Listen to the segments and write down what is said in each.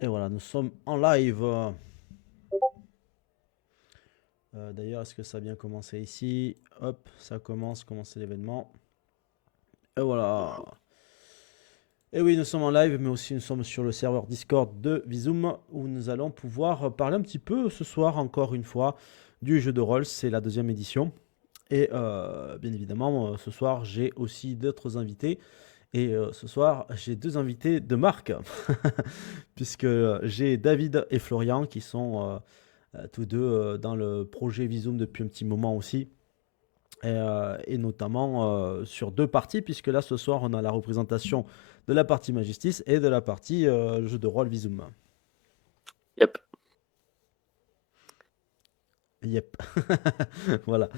Et voilà, nous sommes en live. D'ailleurs, est-ce que ça a bien commencé ici? Hop, ça commence, commencer l'événement. Et voilà. Et oui, nous sommes en live, mais aussi nous sommes sur le serveur Discord de Visum, où nous allons pouvoir parler un petit peu ce soir, encore une fois, du jeu de rôle. C'est la deuxième édition. Et bien évidemment, ce soir, j'ai aussi d'autres invités. Et ce soir, j'ai deux invités de marque, puisque j'ai David et Florian qui sont tous deux dans le projet Visum depuis un petit moment aussi. Et notamment sur deux parties, puisque là ce soir on a la représentation de la partie Majestis et de la partie jeu de rôle Visum. Yep. Yep. Voilà.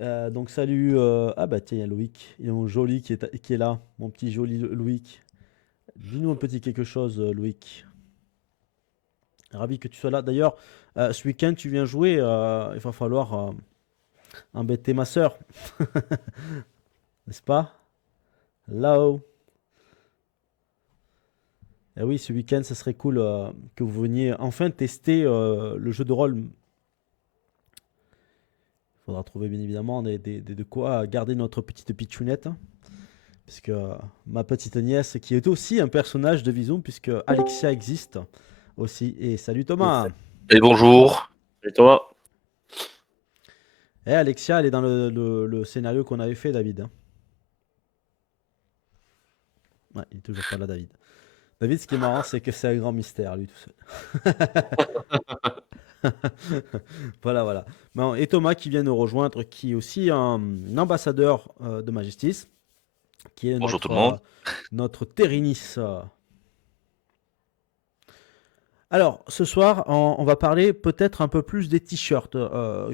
Euh, donc salut. Ah bah tiens, il y a Loïc. Il y a mon joli qui est là. Mon petit joli Loïc. Dis-nous un petit quelque chose, Loïc. Ravi que tu sois là. D'ailleurs, ce week-end tu viens jouer. Il va falloir embêter ma soeur. N'est-ce pas? Là-haut. Eh oui, ce week-end, ça serait cool que vous veniez enfin tester le jeu de rôle. Il faudra trouver bien évidemment de quoi garder notre petite pitchounette, hein. Puisque ma petite nièce, qui est aussi un personnage de Visum, puisque Alexia existe aussi. Et salut Thomas. Et bonjour. Et toi? Eh, Alexia, elle est dans le scénario qu'on avait fait, David, hein. Ouais, il est toujours pas là, David. David, ce qui est marrant, c'est que c'est un grand mystère, lui, tout seul. Voilà, voilà. Bon, et Thomas qui vient nous rejoindre, qui est aussi un ambassadeur de Majestis, qui est Bonjour tout notre, le monde. notre Terrinis. Alors, ce soir, on va parler peut-être un peu plus des t-shirts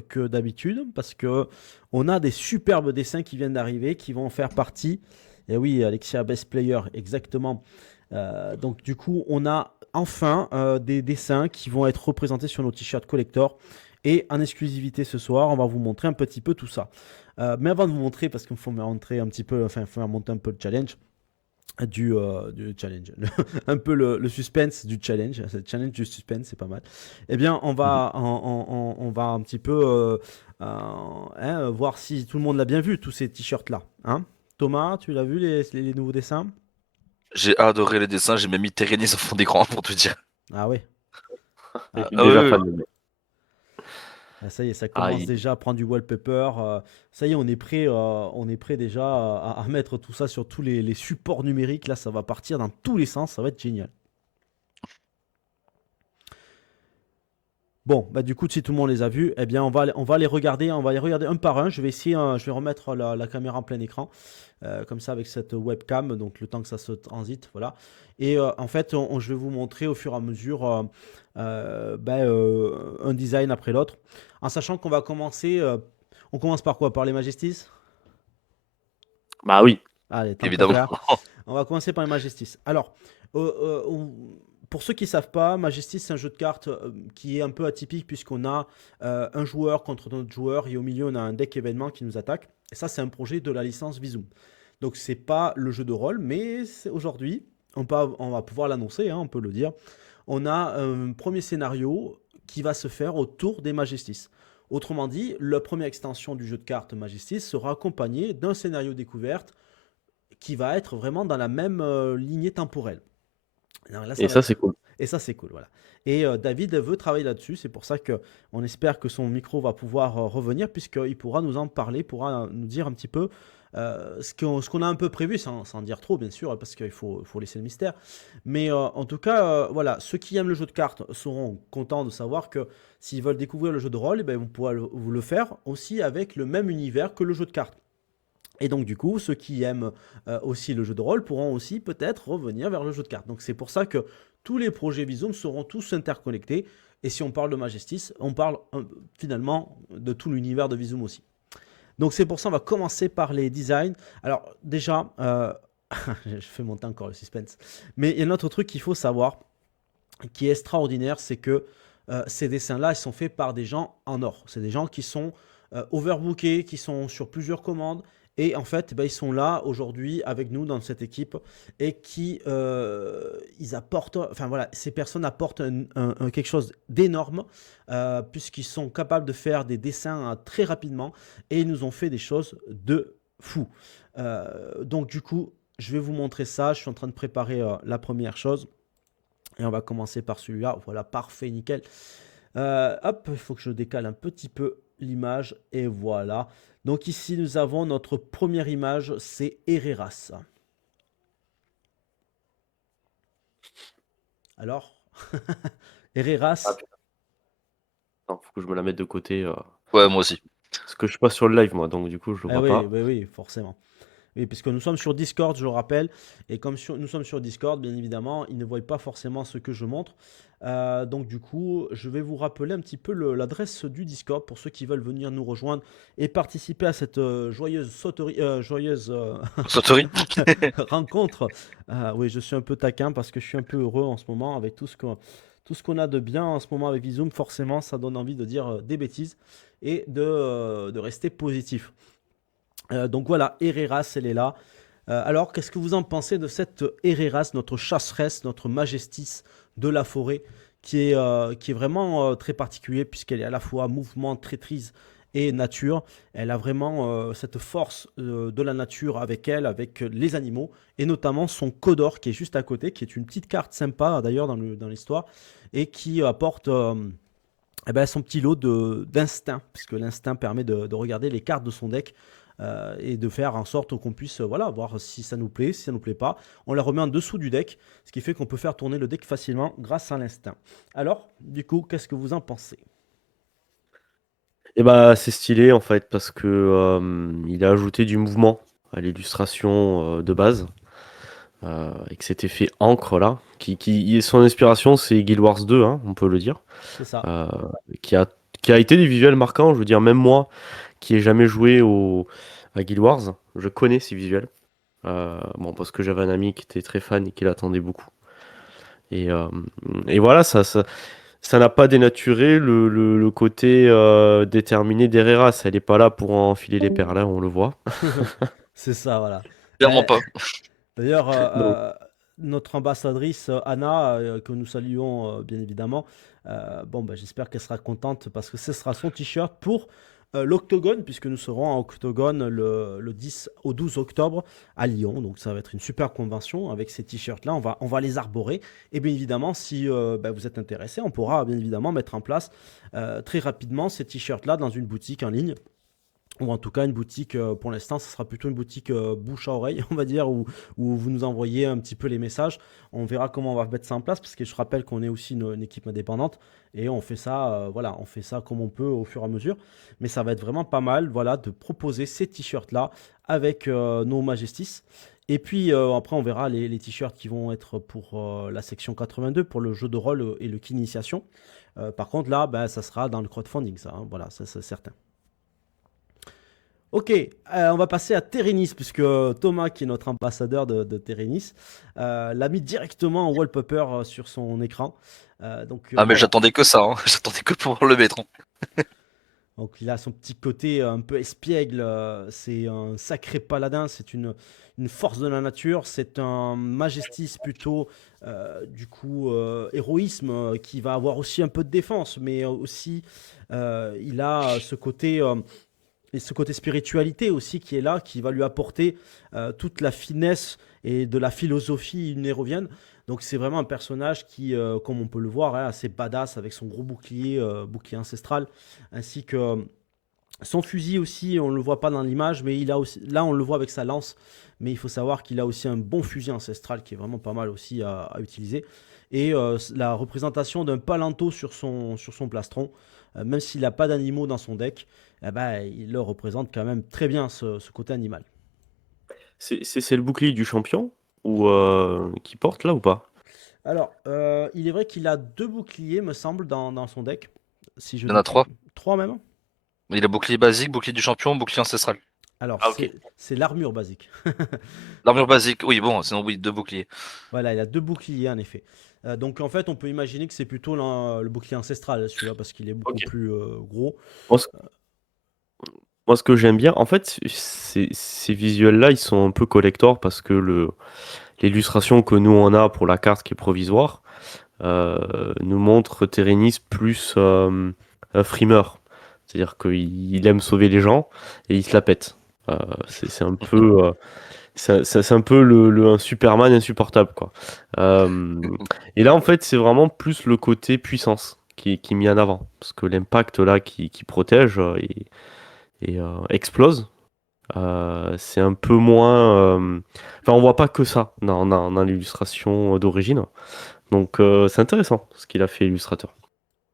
que d'habitude, parce que on a des superbes dessins qui viennent d'arriver, qui vont faire partie. Et oui, Alexia, best player, exactement. Donc, du coup, on a enfin des dessins qui vont être représentés sur nos t-shirts collector. Et en exclusivité ce soir, on va vous montrer un petit peu tout ça. Mais avant de vous montrer, parce qu'il faut me montrer un petit peu, enfin, il faut monter un peu le challenge du challenge. Un peu le suspense du challenge. C'est le challenge du suspense, c'est pas mal. Eh bien, on va un petit peu voir si tout le monde l'a bien vu, tous ces t-shirts-là, hein. Thomas, tu l'as vu, les nouveaux dessins? J'ai adoré les dessins, j'ai même mis Térénis au fond d'écran pour te dire. Ah ouais. Je Ah, suis Ah oui, déjà oui, fan oui. de lui. ça y est, ça Ah, commence déjà à prendre du wallpaper. Ça y est, on est prêt déjà à mettre tout ça sur tous les supports numériques. Là, ça va partir dans tous les sens, ça va être génial. Bon, bah du coup, si tout le monde les a vus, eh bien, on va on va les regarder un par un. Je vais essayer, je vais remettre la caméra en plein écran, comme ça avec cette webcam, donc le temps que ça se transite, voilà. Et en fait, je vais vous montrer au fur et à mesure un design après l'autre, en sachant qu'on va commencer. On commence par quoi? Par les Majesties? Bah oui. Allez, tant qu'à évidemment. faire. On va commencer par les Majesties. Alors, pour ceux qui ne savent pas, Majesties, c'est un jeu de cartes qui est un peu atypique puisqu'on a un joueur contre un autre joueur et au milieu, on a un deck événement qui nous attaque. Et ça, c'est un projet de la licence Visum. Donc, c'est pas le jeu de rôle, mais aujourd'hui, on va pouvoir l'annoncer, hein, on peut le dire. On a un premier scénario qui va se faire autour des Majesties. Autrement dit, la première extension du jeu de cartes Majesties sera accompagnée d'un scénario découverte qui va être vraiment dans la même lignée temporelle. Alors là, ça Et va ça, être... c'est cool. Et ça, c'est cool, voilà. Et David veut travailler là-dessus, c'est pour ça que on espère que son micro va pouvoir revenir, puisqu'il pourra nous en parler, pourra nous dire un petit peu ce qu'on a un peu prévu, sans dire trop, bien sûr, parce faut laisser le mystère. Mais en tout cas, voilà, ceux qui aiment le jeu de cartes seront contents de savoir que s'ils veulent découvrir le jeu de rôle, eh ben, vous pourrez vous le faire aussi avec le même univers que le jeu de cartes. Et donc du coup, ceux qui aiment aussi le jeu de rôle pourront aussi peut-être revenir vers le jeu de cartes. Donc c'est pour ça que tous les projets Visum seront tous interconnectés. Et si on parle de Majestis, on parle finalement de tout l'univers de Visum aussi. Donc c'est pour ça qu'on va commencer par les designs. Alors déjà, je fais monter encore le suspense. Mais il y a un autre truc qu'il faut savoir, qui est extraordinaire, c'est que ces dessins-là, ils sont faits par des gens en or. C'est des gens qui sont overbookés, qui sont sur plusieurs commandes Et en fait, ben, ils sont là aujourd'hui avec nous dans cette équipe et qui ils apportent, enfin voilà, ces personnes apportent quelque chose d'énorme puisqu'ils sont capables de faire des dessins très rapidement et ils nous ont fait des choses de fou. Donc du coup, je vais vous montrer ça. Je suis en train de préparer la première chose et on va commencer par celui-là. Voilà, parfait, nickel. Hop, il faut que je décale un petit peu l'image et voilà. Donc ici, nous avons notre première image, c'est Herreras. Alors, Ah Herreras, putain, faut que je me la mette de côté. Ouais, moi aussi. Parce que je suis pas sur le live, moi, donc du coup, je le eh vois oui, pas. oui, oui, forcément. Oui, puisque nous sommes sur Discord, je le rappelle, et comme nous sommes sur Discord, bien évidemment, ils ne voient pas forcément ce que je montre. Donc du coup, je vais vous rappeler un petit peu l'adresse du Discord pour ceux qui veulent venir nous rejoindre et participer à cette joyeuse sauterie, joyeuse Sauterie. rencontre. Oui, je suis un peu taquin parce que je suis un peu heureux en ce moment avec tout ce qu'on a de bien en ce moment avec Vizoom. Forcément, ça donne envie de dire des bêtises et de rester positif. Donc voilà, Herreras, elle est là. Alors, qu'est-ce que vous en pensez de cette Herreras, notre chasseresse, notre majestis de la forêt, qui est vraiment très particulier puisqu'elle est à la fois mouvement, traîtrise et nature. Elle a vraiment cette force de la nature avec elle, avec les animaux, et notamment son Codor qui est juste à côté, qui est une petite carte sympa d'ailleurs dans l'histoire, et qui apporte eh ben, son petit lot d'instinct, puisque l'instinct permet de regarder les cartes de son deck et de faire en sorte qu'on puisse voilà, voir si ça nous plaît, si ça nous plaît pas. On la remet en dessous du deck, ce qui fait qu'on peut faire tourner le deck facilement grâce à l'instinct. Alors, du coup, qu'est-ce que vous en pensez? Et bah, c'est stylé en fait parce que il a ajouté du mouvement à l'illustration de base. Avec cet effet encre là, son inspiration c'est Guild Wars 2, hein, on peut le dire, C'est ça. euh, qui a, qui a été des visuels marquants. Je veux dire, même moi qui ai jamais joué à Guild Wars, je connais ces visuels. Bon, parce que j'avais un ami qui était très fan et qui l'attendait beaucoup. Et, euh, et voilà, ça n'a pas dénaturé le côté déterminé d'Herrera. Elle n'est pas là pour enfiler les perles, hein, on le voit. C'est ça, voilà. Clairement Ben, pas. d'ailleurs, Donc, notre ambassadrice Anna, que nous saluons bien évidemment, bon, ben, j'espère qu'elle sera contente parce que ce sera son t-shirt pour l'Octogone, puisque nous serons en Octogone le 10 au 12 octobre à Lyon. Donc ça va être une super convention avec ces t-shirts-là. On va les arborer. Et bien évidemment, si ben, vous êtes intéressé, on pourra bien évidemment mettre en place très rapidement ces t-shirts-là dans une boutique en ligne. Ou en tout cas une boutique, pour l'instant, ce sera plutôt une boutique bouche à oreille, on va dire, où vous nous envoyez un petit peu les messages. On verra comment on va mettre ça en place, parce que je rappelle qu'on est aussi une équipe indépendante, et on fait ça, voilà, on fait ça comme on peut au fur et à mesure. Mais ça va être vraiment pas mal, voilà, de proposer ces t-shirts-là avec nos Majestis. Et puis après, on verra les t-shirts qui vont être pour la section 82, pour le jeu de rôle et le kit initiation. Par contre, là, ben, ça sera dans le crowdfunding, ça, hein, voilà, ça c'est certain. Ok, on va passer à Terenis, puisque Thomas, qui est notre ambassadeur de Terenis, l'a mis directement en wallpaper sur son écran. Donc Ah, mais voilà. j'attendais que ça, hein. J'attendais que pour le mettre, hein. Donc il a son petit côté un peu espiègle. C'est un sacré paladin. C'est une force de la nature. C'est un majestis plutôt, du coup, héroïsme qui va avoir aussi un peu de défense, mais aussi il a ce côté. Et ce côté spiritualité aussi qui est là, qui va lui apporter toute la finesse et de la philosophie nérovienne. Donc c'est vraiment un personnage qui, comme on peut le voir, hein, assez badass avec son gros bouclier, bouclier ancestral, ainsi que son fusil aussi, on ne le voit pas dans l'image, mais il a aussi, là on le voit avec sa lance, mais il faut savoir qu'il a aussi un bon fusil ancestral qui est vraiment pas mal aussi à utiliser. Et la représentation d'un palanto sur son plastron, même s'il n'a pas d'animaux dans son deck, eh ben, il le représente quand même très bien ce côté animal. c'est le bouclier du champion ou qui porte là ou pas? Alors, il est vrai qu'il a deux boucliers, me semble, dans son deck, si je Il y en dis a trois. trois même. Il a bouclier basique, bouclier du champion, bouclier ancestral. Alors, Ah, ok. c'est l'armure basique. L'armure basique, oui, bon, sinon oui, deux boucliers. Voilà, il a deux boucliers en effet. Donc en fait, on peut imaginer que c'est plutôt le bouclier ancestral celui-là parce qu'il est beaucoup Ok. plus gros. Bon, Moi, ce que j'aime bien, en fait, ces visuels-là, ils sont un peu collector parce que l'illustration que nous on a pour la carte qui est provisoire nous montre Térénis plus un frimeur. C'est-à-dire qu'il aime sauver les gens et il se la pète. C'est un peu, c'est un peu un Superman insupportable, quoi. Euh, et là, en fait, c'est vraiment plus le côté puissance qui est mis en avant. Parce que l'impact là qui protège et explose. C'est un peu moins. Enfin, on voit pas que ça dans l'illustration d'origine. Donc, c'est intéressant ce qu'il a fait, illustrateur.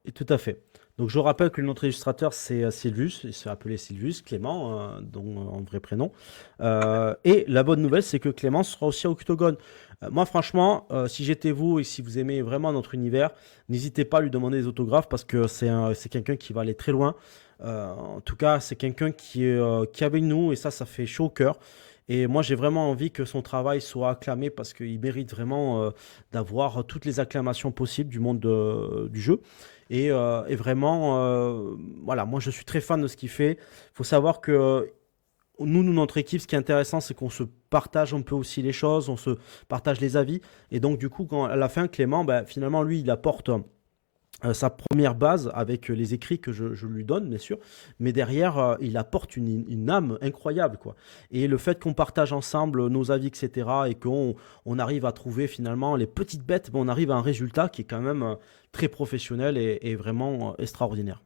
Et tout à fait. Donc je rappelle que notre illustrateur c'est Sylvus, il se fait appeler Sylvus, Clément, dont en vrai prénom. Et la bonne nouvelle c'est que Clément sera aussi au Octogone. Moi franchement, si j'étais vous et si vous aimez vraiment notre univers, n'hésitez pas à lui demander des autographes parce que c'est quelqu'un qui va aller très loin. En tout cas, c'est quelqu'un qui est avec nous et ça fait chaud au cœur. Et moi, j'ai vraiment envie que son travail soit acclamé parce qu'il mérite vraiment d'avoir toutes les acclamations possibles du monde du jeu. Et vraiment, voilà, moi je suis très fan de ce qu'il fait. Il faut savoir que notre équipe, ce qui est intéressant, c'est qu'on se partage un peu aussi les choses, on se partage les avis. Et donc, du coup, à la fin, Clément, ben, finalement, lui, il apporte sa première base avec les écrits que je lui donne, bien sûr, mais derrière, il apporte une âme incroyable, quoi. Et le fait qu'on partage ensemble nos avis, etc., et qu'on arrive à trouver finalement les petites bêtes, ben, on arrive à un résultat qui est quand même très professionnel et vraiment extraordinaire.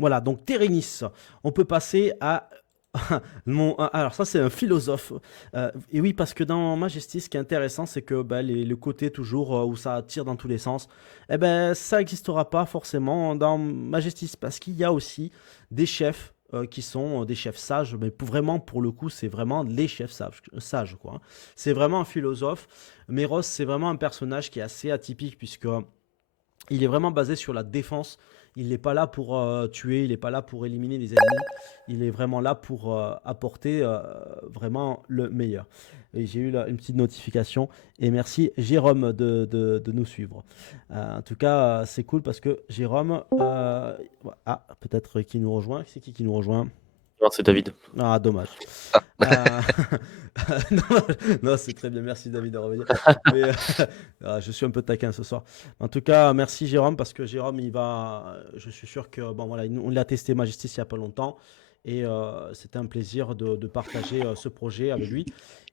Voilà, donc Térénis, on peut passer à alors ça c'est un philosophe. Et oui, parce que dans Majesty, ce qui est intéressant, c'est que bah, le côté toujours où ça tire dans tous les sens, eh ben ça n'existera pas forcément dans Majesty, parce qu'il y a aussi des chefs qui sont des chefs sages, mais vraiment pour le coup c'est vraiment les chefs sages quoi, hein. C'est vraiment un philosophe. Méros c'est vraiment un personnage qui est assez atypique puisque il est vraiment basé sur la défense. Il n'est pas là pour tuer, il n'est pas là pour éliminer les ennemis. Il est vraiment là pour apporter vraiment le meilleur. Et j'ai eu là une petite notification. Et merci Jérôme de nous suivre. En tout cas, c'est cool parce que Jérôme... ah, peut-être qui nous rejoint. C'est qui nous rejoint? Non, c'est David. Ah, dommage. Euh, non, non, c'est très bien. Merci David de revenir. Mais je suis un peu taquin ce soir. En tout cas, merci Jérôme parce que Jérôme, il va. Je suis sûr que bon voilà, on l'a testé Majestis il y a pas longtemps et c'était un plaisir de partager ce projet avec lui.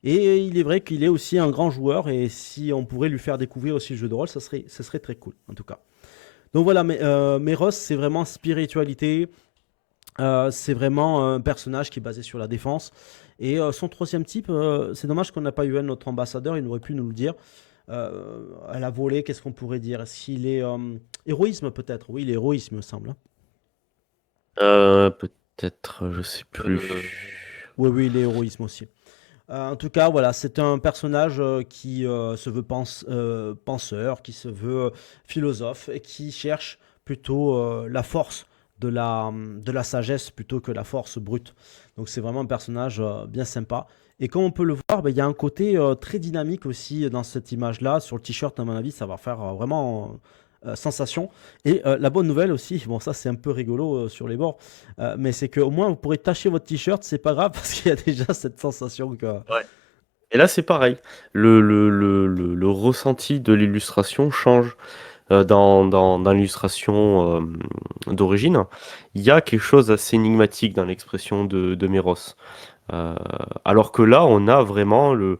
Et il est vrai qu'il est aussi un grand joueur et si on pourrait lui faire découvrir aussi le jeu de rôle, ça serait très cool en tout cas. Donc voilà, Méros, c'est vraiment spiritualité. C'est vraiment un personnage qui est basé sur la défense. Et son troisième type, c'est dommage qu'on n'a pas eu un notre ambassadeur, il aurait pu nous le dire. À la volée, qu'est-ce qu'on pourrait dire? Est-ce qu'il est héroïsme peut-être? Oui, l'héroïsme, me semble, hein. Peut-être, je sais plus. Oui, oui, il est héroïsme aussi. En tout cas, voilà, c'est un personnage qui se veut penseur, qui se veut philosophe et qui cherche plutôt la force de la sagesse plutôt que la force brute. Donc c'est vraiment un personnage bien sympa. Et comme on peut le voir, ben, il y a un côté très dynamique aussi dans cette image-là. Sur le t-shirt, à mon avis, ça va faire vraiment sensation. Et la bonne nouvelle aussi, bon ça c'est un peu rigolo sur les bords, mais c'est qu'au moins vous pourrez tacher votre t-shirt, c'est pas grave parce qu'il y a déjà cette sensation que... Ouais. Et là, c'est pareil. Le ressenti de l'illustration change. Dans l'illustration d'origine, il y a quelque chose d'assez énigmatique dans l'expression de Méros. Euh, alors que là, on a vraiment le.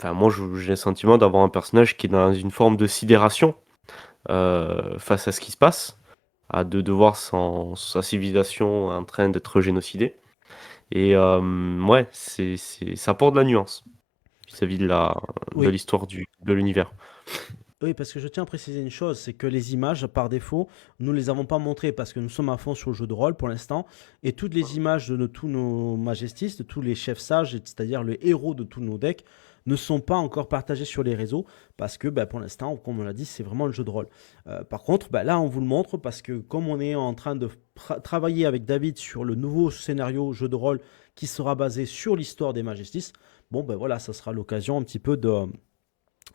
Enfin, moi, j'ai le sentiment d'avoir un personnage qui est dans une forme de sidération face à ce qui se passe, de voir sa civilisation en train d'être génocidée. Et ouais, ça apporte de la nuance vis-à-vis de Oui, l'histoire de l'univers. oui, parce que je tiens à préciser une chose, c'est que les images, par défaut, nous ne les avons pas montrées parce que nous sommes à fond sur le jeu de rôle pour l'instant. Et toutes les images de tous nos majestistes, de tous les chefs sages, c'est-à-dire le héros de tous nos decks, ne sont pas encore partagées sur les réseaux parce que bah, pour l'instant, comme on l'a dit, c'est vraiment le jeu de rôle. Par contre, bah, là, on vous le montre parce que comme on est en train de travailler avec David sur le nouveau scénario jeu de rôle qui sera basé sur l'histoire des majestistes, bon, ben voilà, ça sera l'occasion un petit peu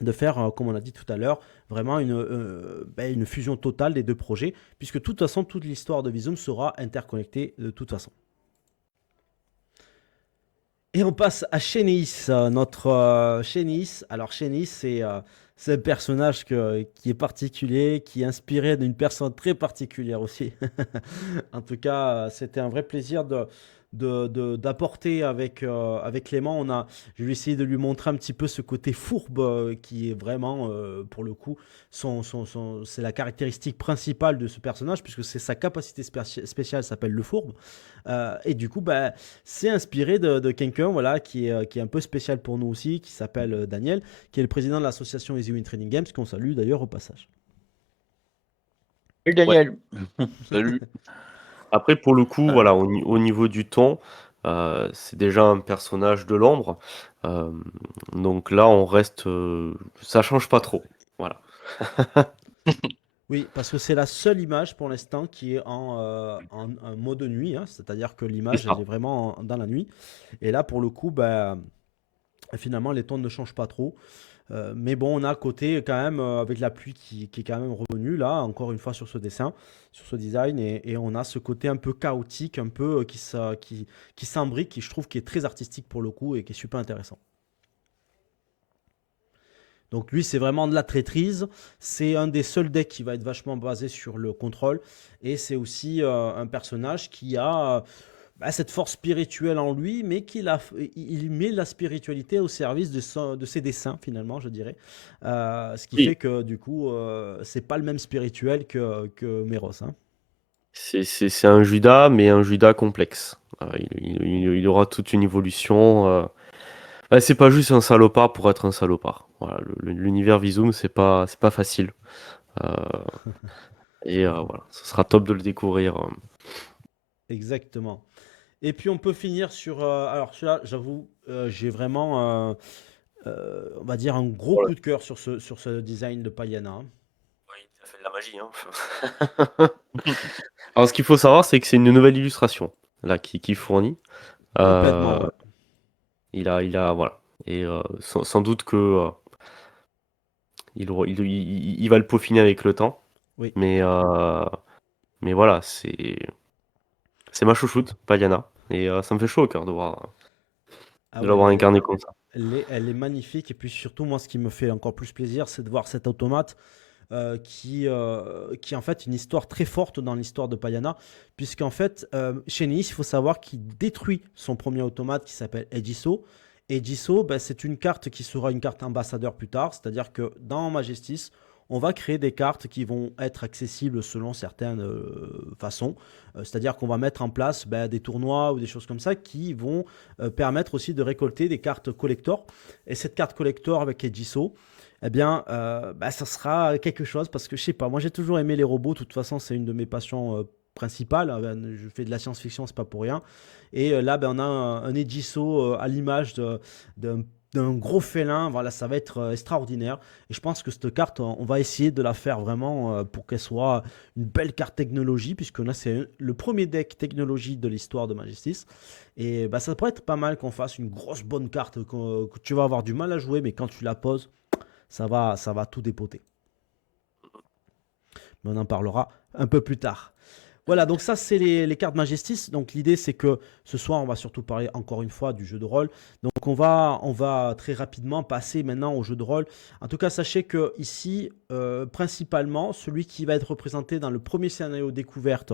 de faire, comme on a dit tout à l'heure, vraiment une fusion totale des deux projets, puisque de toute façon, toute l'histoire de Visum sera interconnectée de toute façon. Et on passe à Shénéis, notre Shénéis. Alors Shénéis, c'est un personnage qui est particulier, qui est inspiré d'une personne très particulière aussi. En tout cas, c'était un vrai plaisir d'apporter avec Clément. Je vais essayer de lui montrer un petit peu ce côté fourbe qui est vraiment, pour le coup, c'est la caractéristique principale de ce personnage, puisque c'est sa capacité spéciale s'appelle le fourbe. Et du coup, bah, c'est inspiré de quelqu'un voilà, qui est un peu spécial pour nous aussi, qui s'appelle Daniel, qui est le président de l'association Easy Win Training Games, qu'on salue d'ailleurs au passage. Salut Ouais, Daniel. salut. Après, pour le coup, Euh, voilà, au niveau du ton, c'est déjà un personnage de l'ombre. Euh, donc là, on reste, ça change pas trop. Voilà. Oui, parce que c'est la seule image pour l'instant qui est en mode nuit, hein, c'est-à-dire que C'est l'image, elle ça. est vraiment dans la nuit. Et là, pour le coup, bah, finalement, les tons ne changent pas trop. Mais bon, on a à côté quand même, avec la pluie qui est quand même revenue, là, encore une fois sur ce dessin, sur ce design, et on a ce côté un peu chaotique, un peu qui s'imbrique, qui je trouve qui est très artistique pour le coup et qui est super intéressant. Donc lui, c'est vraiment de la traîtrise. C'est un des seuls decks qui va être vachement basé sur le contrôle. Et c'est aussi un personnage qui a bah, cette force spirituelle en lui, mais il met la spiritualité au service de ses dessins, finalement, je dirais. Ce qui fait Oui, que du coup, c'est pas le même spirituel que Méros, hein. c'est un Judas, mais un Judas complexe. Il aura toute une évolution. C'est pas juste un salopard pour être un salopard. Voilà, l'univers Visum, c'est pas facile. Euh, voilà, ce sera top de le découvrir. Exactement. Et puis on peut finir sur. Alors celui-là, j'avoue, j'ai vraiment, on va dire, un gros Voilà. coup de cœur sur ce design de Payana, hein. Oui, ça fait de la magie, hein. Alors, ce qu'il faut savoir, c'est que c'est une nouvelle illustration là qui fournit. Complètement, Euh, ouais. voilà. Et sans doute que il va le peaufiner avec le temps. Oui. Mais, euh, mais voilà, c'est ma chouchoute, Paliana. Et ça me fait chaud au cœur Ah de ouais, l'avoir incarné comme ça. elle est magnifique. Et puis surtout, moi, ce qui me fait encore plus plaisir, c'est de voir cet automate qui est en fait une histoire très forte dans l'histoire de Payana. Puisqu'en fait, chez Nice, il faut savoir qu'il détruit son premier automate qui s'appelle Egiso. Egiso, ben, c'est une carte qui sera une carte ambassadeur plus tard. C'est-à-dire que dans Majestis, on va créer des cartes qui vont être accessibles selon certaines façons. C'est-à-dire qu'on va mettre en place ben, des tournois ou des choses comme ça qui vont permettre aussi de récolter des cartes collector. Et cette carte collector avec Egiso, eh bien, bah, ça sera quelque chose parce que je sais pas, moi j'ai toujours aimé les robots. De toute façon, c'est une de mes passions principales. Je fais de la science-fiction, c'est pas pour rien. Et là, ben, on a un Egiso à l'image d'un d'un gros félin. Voilà, ça va être extraordinaire. Et je pense que cette carte, on va essayer de la faire vraiment pour qu'elle soit une belle carte technologie, puisque là, c'est le premier deck technologie de l'histoire de Majestis. Et bah, ça pourrait être pas mal qu'on fasse une grosse bonne carte que tu vas avoir du mal à jouer, mais quand tu la poses, ça va tout dépoter. Mais on en parlera un peu plus tard. Voilà, donc ça c'est les cartes Majestis. Donc l'idée c'est que ce soir on va surtout parler encore une fois du jeu de rôle. Donc on va très rapidement passer maintenant au jeu de rôle. En tout cas sachez que ici principalement celui qui va être représenté dans le premier scénario découverte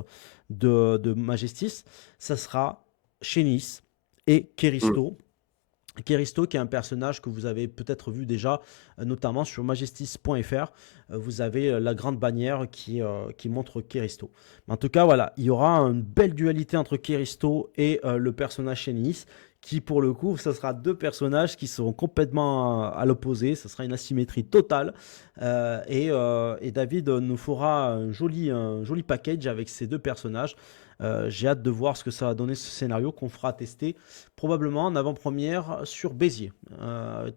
de Majestis, ça sera Chénis et Mm. Keristo. Keristo, qui est un personnage que vous avez peut-être vu déjà, notamment sur majestis.fr. Vous avez la grande bannière qui montre Keristo. Mais en tout cas, voilà, il y aura une belle dualité entre Keristo et le personnage Shénis, qui pour le coup, ce sera deux personnages qui seront complètement à l'opposé. Ce sera une asymétrie totale. Et David nous fera un joli package avec ces deux personnages. J'ai hâte de voir ce que ça va donner ce scénario qu'on fera tester probablement en avant-première sur Béziers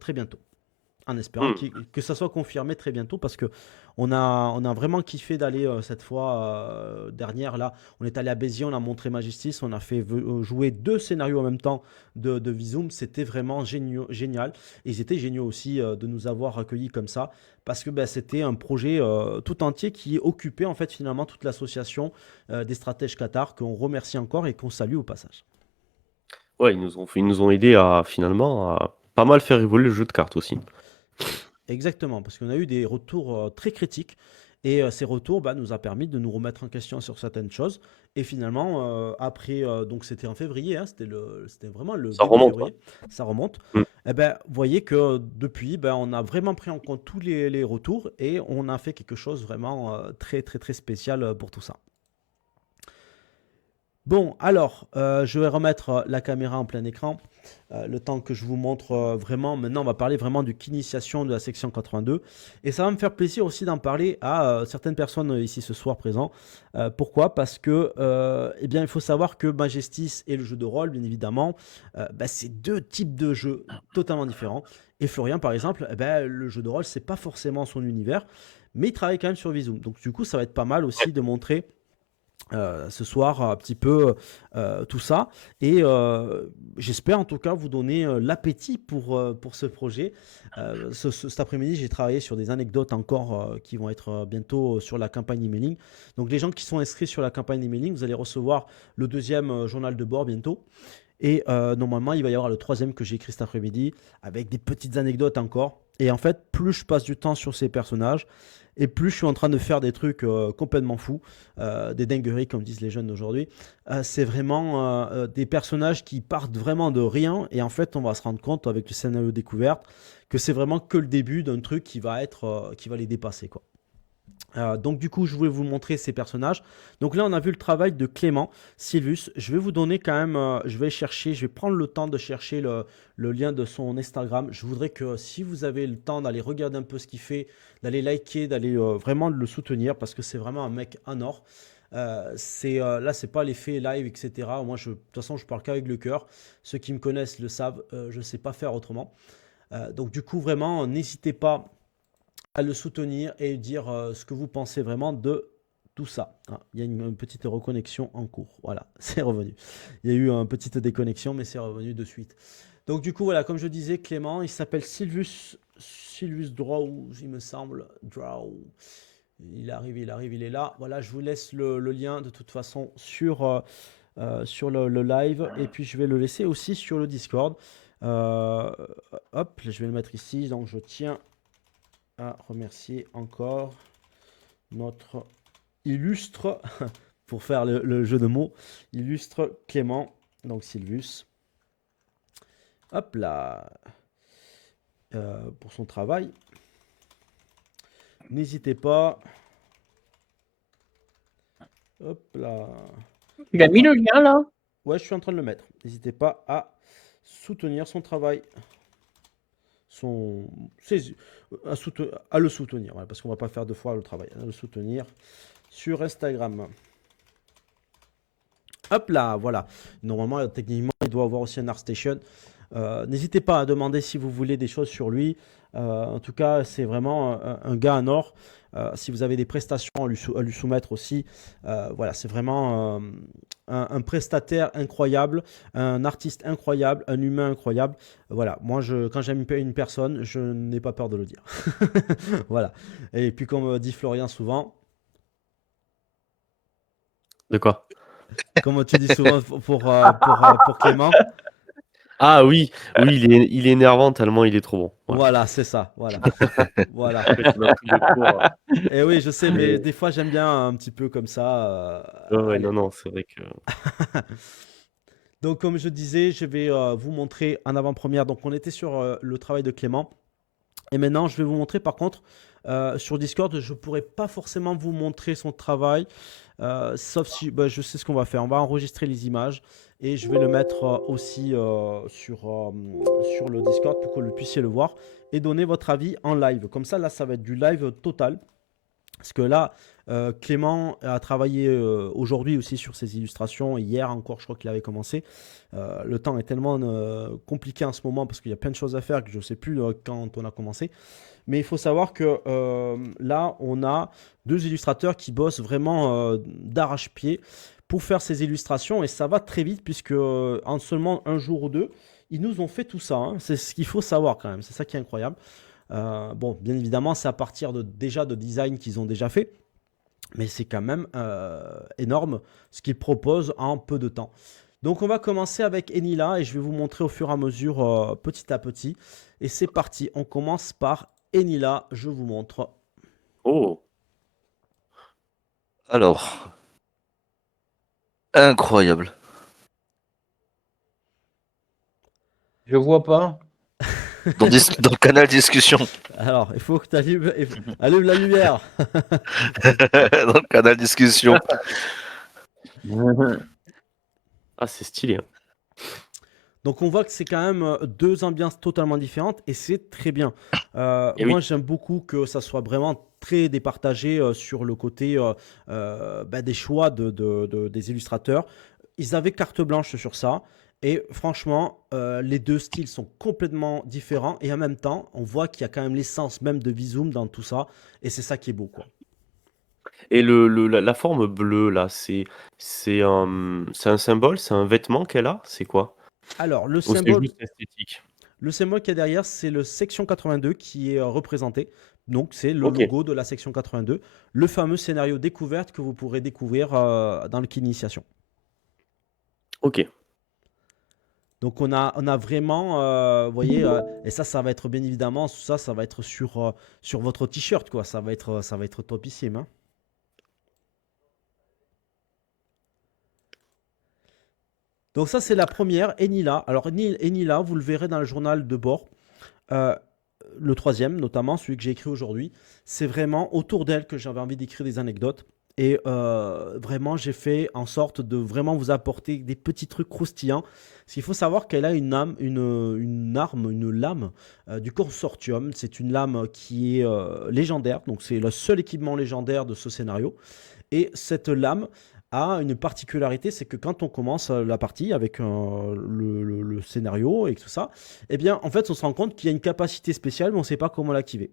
très bientôt. en espérant Hmm. que ça soit confirmé très bientôt parce que on a vraiment kiffé d'aller cette fois dernière là. On est allé à Béziers, on a montré Majestis, on a fait jouer deux scénarios en même temps de Vizoom. C'était vraiment génial. Et ils étaient géniaux aussi de nous avoir accueillis comme ça parce que ben, c'était un projet tout entier qui occupait en fait finalement toute l'association des stratèges Qatar qu'on remercie encore et qu'on salue au passage. Ouais, ils nous ont aidé à finalement à pas mal faire évoluer le jeu de cartes aussi. Exactement, parce qu'on a eu des retours très critiques et ces retours bah, nous a permis de nous remettre en question sur certaines choses. Et finalement, après, donc c'était en février, hein, c'était vraiment le Ça début remonte, quoi. février, ça remonte. Hmm. Eh ben, vous voyez que depuis, ben, on a vraiment pris en compte tous les retours et on a fait quelque chose vraiment très très très spécial pour tout ça. Bon, alors, je vais remettre la caméra en plein écran. Le temps que je vous montre vraiment, maintenant on va parler vraiment du initiation de la section 82. Et ça va me faire plaisir aussi d'en parler à certaines personnes ici ce soir présents. Pourquoi? Parce que, eh bien, il faut savoir que Majestis et le jeu de rôle, bien évidemment, bah, c'est deux types de jeux totalement différents. Et Florian, par exemple, eh ben, le jeu de rôle, c'est pas forcément son univers, mais il travaille quand même sur Visum. Donc du coup, ça va être pas mal aussi de montrer ce soir un petit peu tout ça et j'espère en tout cas vous donner l'appétit pour ce projet. Cet après-midi j'ai travaillé sur des anecdotes encore qui vont être bientôt sur la campagne emailing. Donc les gens qui sont inscrits sur la campagne emailing, vous allez recevoir le deuxième journal de bord bientôt. Et normalement, il va y avoir le troisième que j'ai écrit cet après-midi avec des petites anecdotes encore. Et en fait, plus je passe du temps sur ces personnages, et plus je suis en train de faire des trucs complètement fous, des dingueries comme disent les jeunes d'aujourd'hui. C'est vraiment des personnages qui partent vraiment de rien. Et en fait, on va se rendre compte avec le scénario découverte que c'est vraiment que le début d'un truc qui va les dépasser, quoi. Donc du coup, je voulais vous montrer ces personnages. Donc là, on a vu le travail de Clément Sylvus. Je vais vous donner quand même, je vais prendre le temps de chercher le lien de son Instagram. Je voudrais que si vous avez le temps d'aller regarder un peu ce qu'il fait, d'aller liker, d'aller vraiment le soutenir, parce que c'est vraiment un mec en or. Là, c'est pas l'effet live, etc. Moi, de toute façon, je parle qu'avec le cœur. Ceux qui me connaissent le savent, je ne sais pas faire autrement. Donc du coup, vraiment, n'hésitez pas à le soutenir et dire ce que vous pensez vraiment de tout ça. Ah, il y a une petite reconnexion en cours. Voilà, c'est revenu. Il y a eu une petite déconnexion, mais c'est revenu de suite. Donc du coup, voilà, comme je disais, Clément, il s'appelle Sylvus Draw, il me semble. Draw. Il arrive, il est là. Voilà, je vous laisse le lien de toute façon sur le live. Et puis je vais le laisser aussi sur le Discord. Euh, Hop, je vais le mettre ici. Donc je tiens à remercier encore notre illustre, pour faire le jeu de mots, illustre Clément, donc Sylvus. Hop là, pour son travail. N'hésitez pas. Hop là. Il a mis le lien là? Ouais, je suis en train de le mettre. N'hésitez pas à soutenir son travail. Son, à le soutenir, voilà, parce qu'on va pas faire deux fois le travail. À le soutenir sur Instagram. Hop là, voilà. Normalement, techniquement, il doit avoir aussi un ArtStation. N'hésitez pas à demander si vous voulez des choses sur lui. En tout cas, c'est vraiment un gars en or. Si vous avez des prestations à lui soumettre aussi, voilà, c'est vraiment un prestataire incroyable, un artiste incroyable, un humain incroyable. Voilà, moi, quand j'aime une personne, je n'ai pas peur de le dire. Voilà. Et puis, comme dit Florian souvent, De quoi? comme tu dis souvent pour Clément, Ah oui, oui, il est énervant tellement il est trop bon. Voilà. voilà, c'est ça, voilà. Voilà. Après, tu m'as pris de court. Et oui, je sais, mais Mais des fois j'aime bien un petit peu comme ça. ouais, ouais, Allez. non, non, c'est vrai que. Donc, comme je disais, je vais vous montrer en avant-première. Donc, on était sur le travail de Clément. Et maintenant, je vais vous montrer, par contre, sur Discord, je ne pourrai pas forcément vous montrer son travail. Sauf si, bah, je sais ce qu'on va faire. On va enregistrer les images et je vais le mettre aussi sur le Discord pour que vous puissiez le voir et donner votre avis en live. Comme ça, là, ça va être du live total. Parce que là, Clément a travaillé aujourd'hui aussi sur ses illustrations. Et hier encore, je crois qu'il avait commencé. Le temps est tellement compliqué en ce moment parce qu'il y a plein de choses à faire que je ne sais plus quand on a commencé. Mais il faut savoir que là, on a deux illustrateurs qui bossent vraiment d'arrache-pied pour faire ces illustrations. Et ça va très vite puisque en seulement un jour ou deux, ils nous ont fait tout ça, hein. C'est ce qu'il faut savoir quand même. C'est ça qui est incroyable. Bon, bien évidemment, c'est à partir déjà de design qu'ils ont déjà fait. Mais c'est quand même énorme ce qu'ils proposent en peu de temps. Donc on va commencer avec Enila et je vais vous montrer au fur et à mesure, petit à petit. Et c'est parti, on commence par Enila, je vous montre. Oh, Alors, incroyable. Je vois pas. Dans le canal discussion. Alors, il faut que tu allumes la lumière. Dans le canal discussion. ah, c'est stylé, hein. Donc on voit que c'est quand même deux ambiances totalement différentes et c'est très bien. Et Moi oui, j'aime beaucoup que ça soit vraiment très départagé sur le côté des choix des illustrateurs. Ils avaient carte blanche sur ça et franchement les deux styles sont complètement différents et en même temps on voit qu'il y a quand même l'essence même de Vizoom dans tout ça et c'est ça qui est beau quoi. et la forme bleue, là, c'est un symbole, c'est un vêtement qu'elle a, c'est quoi? Alors le Ou c'est symbole juste esthétique? Le symbole qu'il y a derrière, c'est le section 82 qui est représenté. Donc, c'est le Ok, logo de la section 82, le fameux scénario découverte que vous pourrez découvrir dans le kit initiation. ok. Donc, on a vraiment, vous voyez, et ça va être bien évidemment, ça va être sur votre t-shirt, quoi. Ça va être topissime, hein. Donc, ça, c'est la première, Enila. Alors, Enila, vous le verrez dans le journal de bord. Euh, le troisième, notamment celui que j'ai écrit aujourd'hui, c'est vraiment autour d'elle que j'avais envie d'écrire des anecdotes. Et vraiment, j'ai fait en sorte de vraiment vous apporter des petits trucs croustillants. Parce qu'il faut savoir qu'elle a une lame du consortium. C'est une lame qui est légendaire. Donc, c'est le seul équipement légendaire de ce scénario. Et cette lame a une particularité, c'est que quand on commence la partie avec le scénario et tout ça, eh bien, en fait, on se rend compte qu'il y a une capacité spéciale, mais on ne sait pas comment l'activer.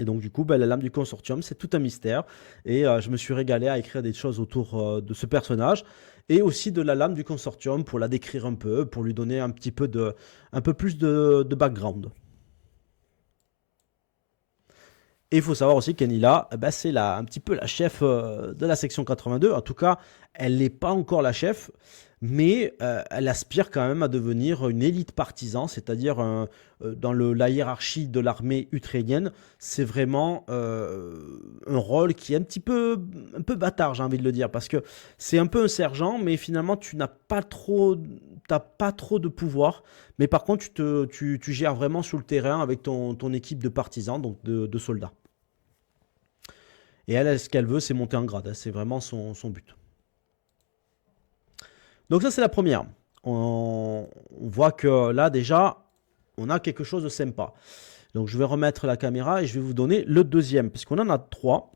Et donc, du coup, la lame du consortium, c'est tout un mystère. Et je me suis régalé à écrire des choses autour de ce personnage et aussi de la lame du consortium pour la décrire un peu, pour lui donner un peu plus de background. Et il faut savoir aussi qu'Enila, c'est un petit peu la chef de la section 82. En tout cas, elle n'est pas encore la chef, mais elle aspire quand même à devenir une élite partisan, c'est-à-dire dans la hiérarchie de l'armée ukrainienne, c'est vraiment un rôle qui est un peu bâtard, j'ai envie de le dire, parce que c'est un peu un sergent, mais finalement, tu n'as pas trop, t'as pas trop de pouvoir. Mais par contre, tu gères vraiment sur le terrain avec ton équipe de partisans, donc de soldats. Et elle, ce qu'elle veut, c'est monter en grade, hein. C'est vraiment son but. Donc ça, c'est la première. On voit que là, déjà, on a quelque chose de sympa. Donc je vais remettre la caméra et je vais vous donner le deuxième, puisqu'on en a trois.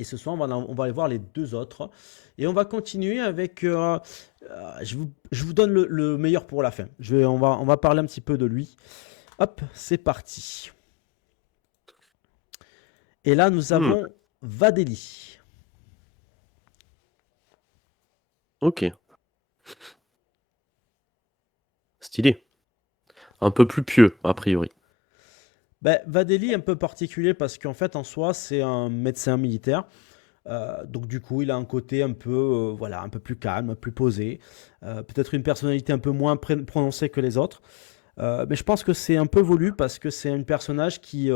Et ce soir, on va aller voir les deux autres. Et on va continuer avec... je vous donne le meilleur pour la fin. On va parler un petit peu de lui. Hop, c'est parti. Et là, nous Hmm, avons Vadeli. ok, stylé. Un peu plus pieux, a priori. Vadeli est un peu particulier parce qu'en fait, en soi, c'est un médecin militaire. Donc du coup, il a un côté un peu, voilà, un peu plus calme, plus posé. Peut-être une personnalité un peu moins prononcée que les autres. Mais je pense que c'est un peu voulu parce que c'est un personnage qui,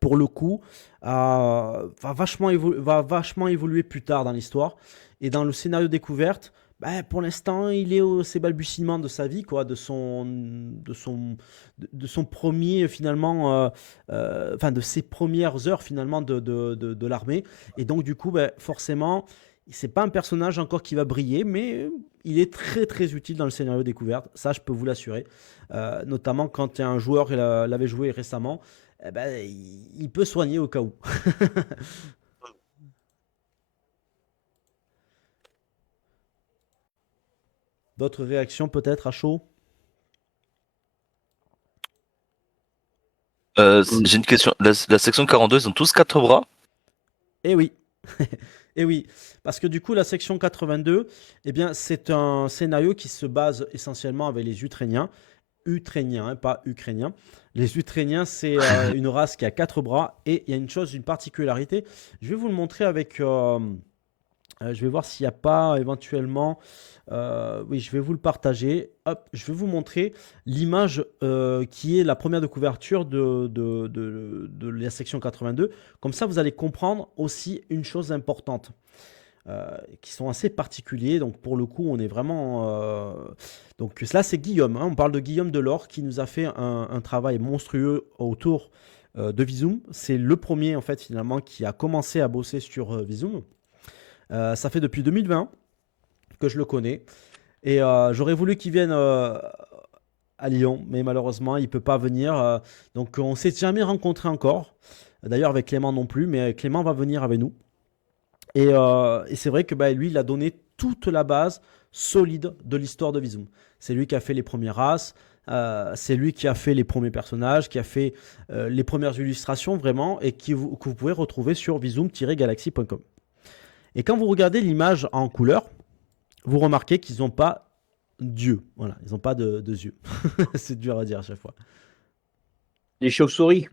pour le coup, va vachement évoluer plus tard dans l'histoire. Et dans le scénario découverte, pour l'instant, il est au ses balbutiements de sa vie, quoi, de son premier, finalement, enfin, de ses premières heures, finalement, de l'armée. Et donc, du coup, forcément, C'est pas un personnage encore qui va briller, mais il est très très utile dans le scénario découverte. Ça, je peux vous l'assurer. Notamment quand il y a un joueur qui l'avait joué récemment, eh ben, il peut soigner au cas où. D'autres réactions peut-être à chaud? J'ai une question. La section 42, ils ont tous 4 bras? Eh oui. Eh oui, parce que du coup, la section 82, eh bien, c'est un scénario qui se base essentiellement avec les Ukrainiens. Ukrainiens, hein, pas Ukrainiens. Les Ukrainiens, c'est une race qui a 4 bras et il y a une chose, une particularité. Je vais vous le montrer avec. Je vais voir s'il n'y a pas éventuellement. Oui, je vais vous le partager. Hop, je vais vous montrer l'image qui est la première de couverture de la section 82. Comme ça, vous allez comprendre aussi une chose importante qui sont assez particuliers. Donc, pour le coup, on est vraiment. Donc, là, c'est Guillaume, hein. On parle de Guillaume Delors qui nous a fait un travail monstrueux autour de Visum. C'est le premier, en fait, finalement, qui a commencé à bosser sur Visum. Ça fait depuis 2020 que je le connais. Et j'aurais voulu qu'il vienne à Lyon, mais malheureusement, il ne peut pas venir. Donc, on ne s'est jamais rencontré encore. D'ailleurs, avec Clément non plus, mais Clément va venir avec nous. Et c'est vrai que bah, lui, il a donné toute la base solide de l'histoire de Visum. C'est lui qui a fait les premières races, c'est lui qui a fait les premiers personnages, qui a fait les premières illustrations vraiment, et que vous pouvez retrouver sur visum-galaxy.com. Et quand vous regardez l'image en couleur, vous remarquez qu'ils n'ont pas d'yeux. Voilà, ils n'ont pas de yeux. C'est dur à dire à chaque fois. Les chauves-souris.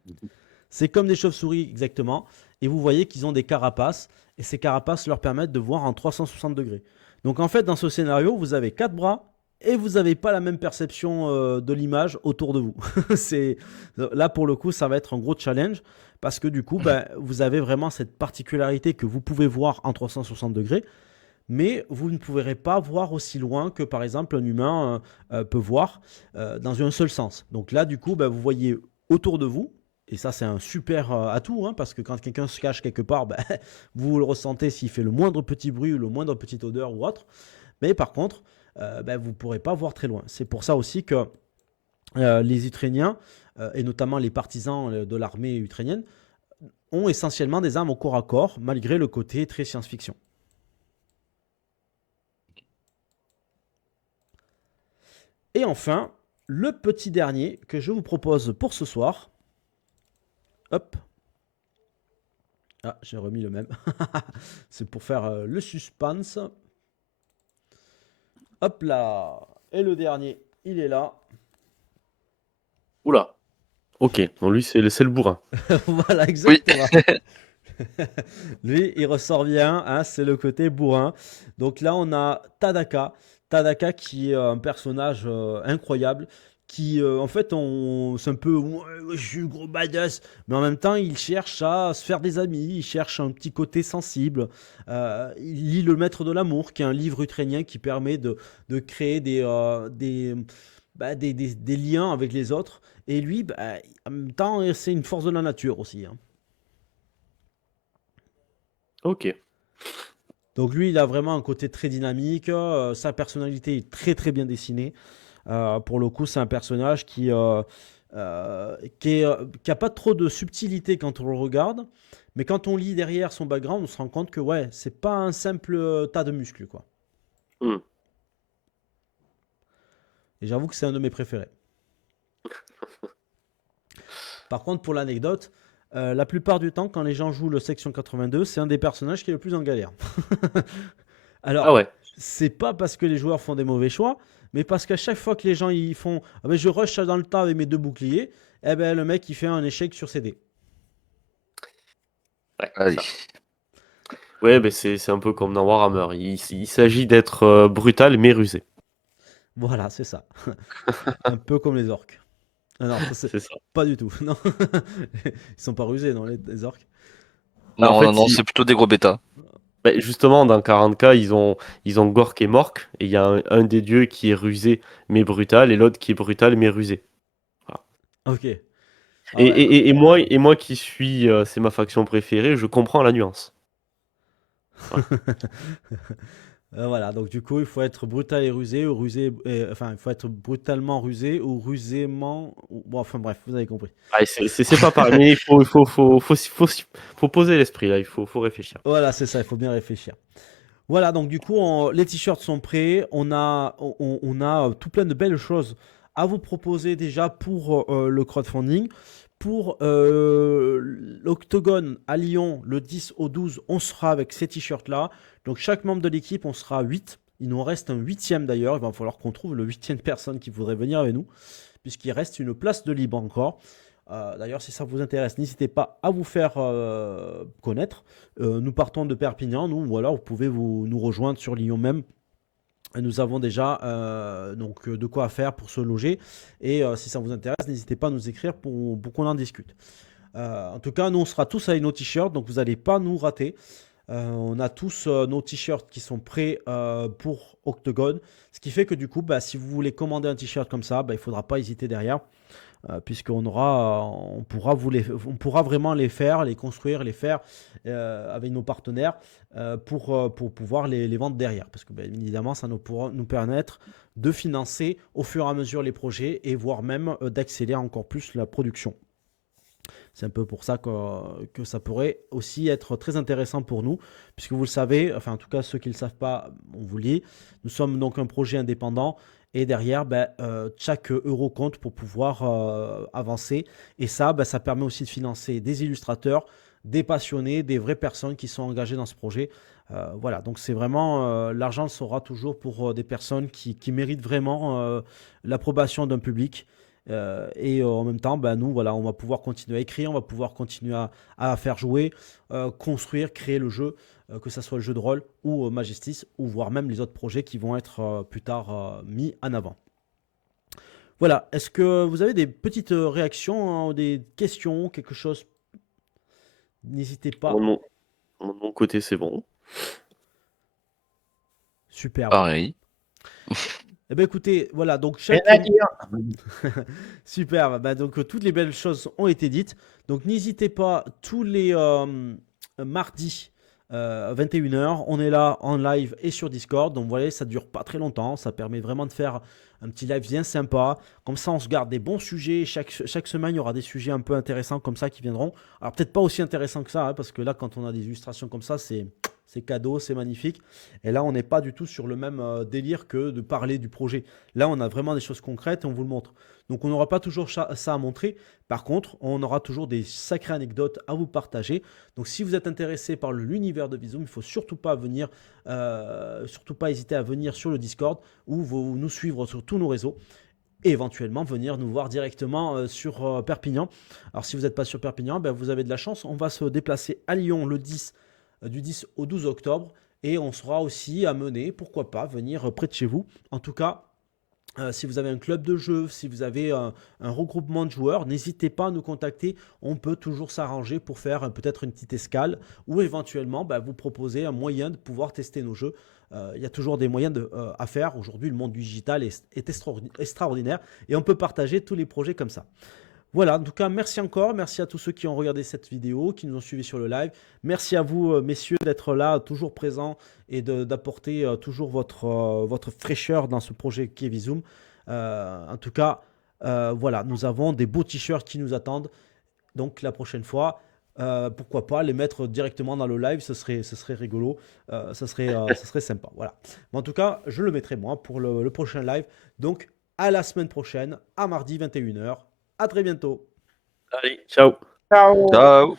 C'est comme des chauves-souris exactement. Et vous voyez qu'ils ont des carapaces. Et ces carapaces leur permettent de voir en 360 degrés. Donc en fait, dans ce scénario, vous avez 4 bras et vous n'avez pas la même perception de l'image autour de vous. Là, pour le coup, ça va être un gros challenge. Parce que du coup, ben, vous avez vraiment cette particularité que vous pouvez voir en 360 degrés. Mais vous ne pourrez pas voir aussi loin que par exemple un humain peut voir dans un seul sens. Donc là, du coup, ben, vous voyez autour de vous, et ça c'est un super atout, hein, parce que quand quelqu'un se cache quelque part, ben, vous le ressentez s'il fait le moindre petit bruit ou le moindre petite odeur ou autre. Mais par contre, ben, vous ne pourrez pas voir très loin. C'est pour ça aussi que les Ukrainiens, et notamment les partisans de l'armée ukrainienne, ont essentiellement des armes au corps à corps, malgré le côté très science-fiction. Et enfin, le petit dernier que je vous propose pour ce soir. Hop. Ah, j'ai remis le même. C'est pour faire le suspense. Hop là. Et le dernier, il est là. Oula. Ok, donc lui, c'est le bourrin. Voilà, exactement. Lui, il ressort bien, hein, c'est le côté bourrin. Donc là, on a Tadaka. Tadaka qui est un personnage incroyable. Qui, en fait, c'est un peu, ouais, je suis gros badass. Mais en même temps, il cherche à se faire des amis. Il cherche un petit côté sensible. Il lit Le Maître de l'amour, qui est un livre ukrainien qui permet de créer des liens avec les autres. Et lui, bah, en même temps, c'est une force de la nature aussi, hein. Ok. Donc lui, il a vraiment un côté très dynamique. Sa personnalité est très très bien dessinée. Pour le coup, c'est un personnage qui a pas trop de subtilité quand on le regarde, mais quand on lit derrière son background, on se rend compte que ouais, c'est pas un simple tas de muscles, quoi. Hmm. Et j'avoue que c'est un de mes préférés. Par contre, pour l'anecdote, la plupart du temps, quand les gens jouent le Section 82, c'est un des personnages qui est le plus en galère. Alors, Ah ouais. c'est pas parce que les joueurs font des mauvais choix, mais parce qu'à chaque fois que les gens ils font ah ben, je rush dans le tas avec mes 2 boucliers, eh ben, le mec il fait un échec sur ses dés. Ouais, Allez. ça. Ouais, ben c'est un peu comme dans Warhammer. Il s'agit d'être brutal mais rusé. Voilà, c'est ça. Un peu comme les orques. Ah non, ça c'est C'est ça. pas du tout. Non. Ils sont pas rusés, non, les orques. Bah, en Non, fait, non, non, c'est plutôt des gros bêtas. bah, justement, dans 40K, ils ont Gork et Mork, et il y a un des dieux qui est rusé mais brutal, et l'autre qui est brutal mais rusé. Voilà. Ok. Ah Et, ouais. et, et moi qui suis, c'est ma faction préférée, je comprends la nuance. Voilà, donc du coup, il faut être brutal et rusé, ou rusé, enfin, il faut être brutalement rusé ou rusément. Bon, enfin bref, vous avez compris. Ah, c'est pas pareil, mais faut poser l'esprit là, faut réfléchir. Voilà, c'est ça, il faut bien réfléchir. Voilà, donc du coup, les t-shirts sont prêts. On a tout plein de belles choses à vous proposer déjà pour le crowdfunding. Pour l'Octogone à Lyon, le 10 au 12, on sera avec ces t-shirts-là. Donc chaque membre de l'équipe, on sera 8. Il nous reste un huitième d'ailleurs. Il va falloir qu'on trouve le huitième personne qui voudrait venir avec nous, puisqu'il reste une place de libre encore. D'ailleurs, si ça vous intéresse, n'hésitez pas à vous faire connaître. Nous partons de Perpignan, nous, ou alors vous pouvez nous rejoindre sur Lyon même. Nous avons déjà donc, de quoi faire pour se loger. Et si ça vous intéresse, n'hésitez pas à nous écrire pour qu'on en discute. En tout cas, nous, on sera tous avec nos t-shirts, donc vous n'allez pas nous rater. On a tous nos t-shirts qui sont prêts pour Octogone. Ce qui fait que du coup, si vous voulez commander un t-shirt comme ça, il ne faudra pas hésiter derrière. Puisqu'on on pourra vraiment les faire, les construire, les faire avec nos partenaires pour pouvoir les vendre derrière. Parce que évidemment, ça pourra nous permettre de financer au fur et à mesure les projets et voire même d'accélérer encore plus la production. C'est un peu pour ça que ça pourrait aussi être très intéressant pour nous, puisque vous le savez, enfin en tout cas ceux qui ne le savent pas, on vous le dit, nous sommes donc un projet indépendant et derrière, chaque euro compte pour pouvoir avancer. Et ça, ça permet aussi de financer des illustrateurs, des passionnés, des vraies personnes qui sont engagées dans ce projet. Voilà, donc c'est vraiment, l'argent sera toujours pour des personnes qui méritent vraiment l'approbation d'un public. Et en même temps, nous, voilà, on va pouvoir continuer à écrire, on va pouvoir continuer à faire jouer, construire, créer le jeu, que ce soit le jeu de rôle ou Majestis, ou voire même les autres projets qui vont être plus tard mis en avant. Voilà, est-ce que vous avez des petites réactions, des questions, quelque chose? N'hésitez pas. De mon côté, c'est bon. Superbe. Pareil. Eh bien écoutez, voilà, donc Rien chaque... à dire. Super, donc toutes les belles choses ont été dites. Donc n'hésitez pas, tous les mardis 21h, on est là en live et sur Discord. Donc voilà, ça dure pas très longtemps, ça permet vraiment de faire un petit live bien sympa. Comme ça, on se garde des bons sujets. Chaque semaine, il y aura des sujets un peu intéressants comme ça qui viendront. Alors peut-être pas aussi intéressants que ça, hein, parce que là, quand on a des illustrations comme ça, c'est cadeau, c'est magnifique. Et là, on n'est pas du tout sur le même délire que de parler du projet. Là, on a vraiment des choses concrètes et on vous le montre. Donc, on n'aura pas toujours ça à montrer. Par contre, on aura toujours des sacrées anecdotes à vous partager. Donc, si vous êtes intéressé par l'univers de Visum, il ne faut surtout pas hésiter à venir sur le Discord ou nous suivre sur tous nos réseaux. Et éventuellement venir nous voir directement sur Perpignan. Alors, si vous n'êtes pas sur Perpignan, vous avez de la chance. On va se déplacer à Lyon le 10 du 10 au 12 octobre et on sera aussi amené, pourquoi pas, venir près de chez vous. En tout cas, si vous avez un club de jeu, si vous avez un regroupement de joueurs, n'hésitez pas à nous contacter. On peut toujours s'arranger pour faire peut-être une petite escale ou éventuellement vous proposer un moyen de pouvoir tester nos jeux. Il y a toujours des moyens à faire. Aujourd'hui, le monde digital est extraordinaire et on peut partager tous les projets comme ça. Voilà, en tout cas, merci encore. Merci à tous ceux qui ont regardé cette vidéo, qui nous ont suivis sur le live. Merci à vous, messieurs, d'être là, toujours présents et d'apporter toujours votre fraîcheur dans ce projet qui est Visum. En tout cas, voilà, nous avons des beaux t-shirts qui nous attendent. Donc, la prochaine fois, pourquoi pas les mettre directement dans le live, ce serait rigolo, ce serait sympa. Voilà. Mais en tout cas, je le mettrai moi pour le prochain live. Donc, à la semaine prochaine, à mardi 21h. À très bientôt. Allez, ciao. Ciao. Ciao.